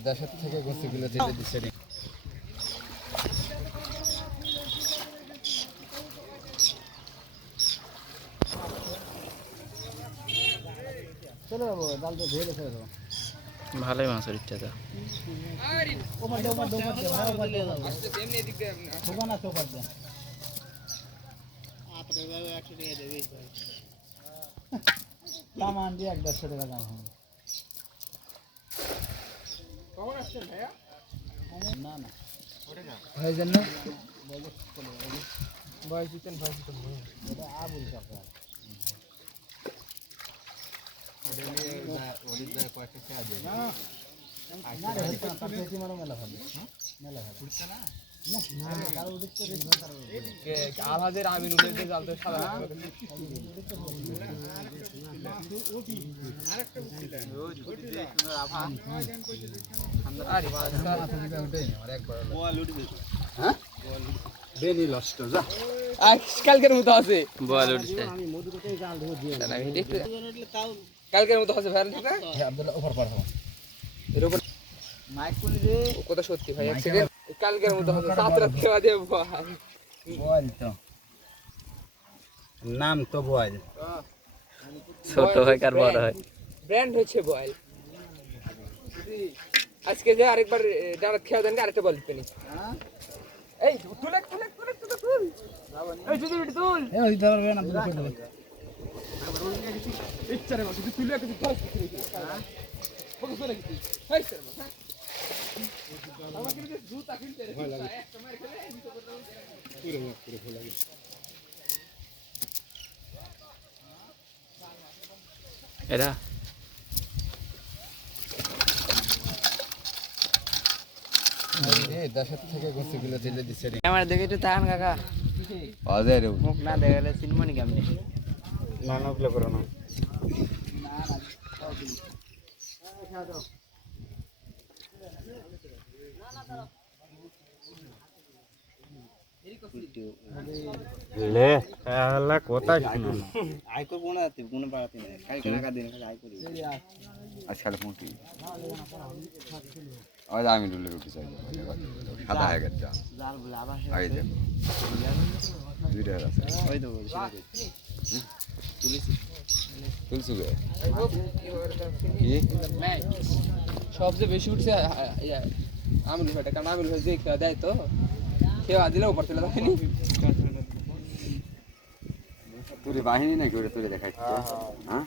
দেশের থেকে গোসিগুলো যেতে দিচ্ছে। চলো জাল তো ধুয়ে রেখে দেবো ভালোই মাছের ইচ্ছা দে দাম আন দিয়ে এক দেড়শো টাকা দাম হবে না না হয়ে যান না ভয় চিকেন ভয় চিকেন এটা আবুল কাকা না না রে হচ্ছে না তার থেকে মারো মেলা ভালো মেলা ভালো আমাদের আমির উঠে জাল তো সাদা হ্যাঁ কালকের মতো আছে। কালকের মতো আছে ভাই ঠিক না হে আব্দুল্লাহ ওপর পার হও। এর উপর মাইক কোনি রে ও কথা সত্যি ভাই কালকের মতো আছে সাত রাত খেয়া দিয়ে ভাই বল তো। নাম তো বল। ছোট হয় কার বড় হয়? ব্র্যান্ড হচ্ছে বয়েল আজকে যে আরেকবার ডানাত খেয়া দেন আরেকটা বল পেনি এই তুলে তুলে তুলে তুলে তুল এই তুই তুই তুল। এ ওই ধর না কই দেবে ইচ্ছা রে তুই তুলে কিছু ফরস কিছু হ্যাঁ বকে চলে গেছিস হেই স্যার এরা এই দেশের থেকে গোসিগুলো জেলে দিচ্ছে রে আমার দেখে একটু তাকান কাকা। অজয় রে। মুখ না দেখা গেলে সিনেমানি কেমনি? না না করো না। লে আল্লাহ কথা শুনো আয় করব না তুই কোনো বাড়াতে নাই। কালকে টাকা দিন আয় করি আজকাল মোটি আজ আমি ডুলে উঠে চাই। সাদা হয়ে গেছে। জাল বলে আবার আগে দেখ। দুইটা আছে। ওই তো তুলেছি। তুলছু গে। কি? সবচেয়ে বেশি উঠছে আমির ভাইটা কারণ আমির ভাই যে খেয়া দেয় তো। খেয়া দিলেও উপর চলে যায়নি তুই বাহিনী নাকি ওটা তুলে দেখাইছিস হ্যাঁ?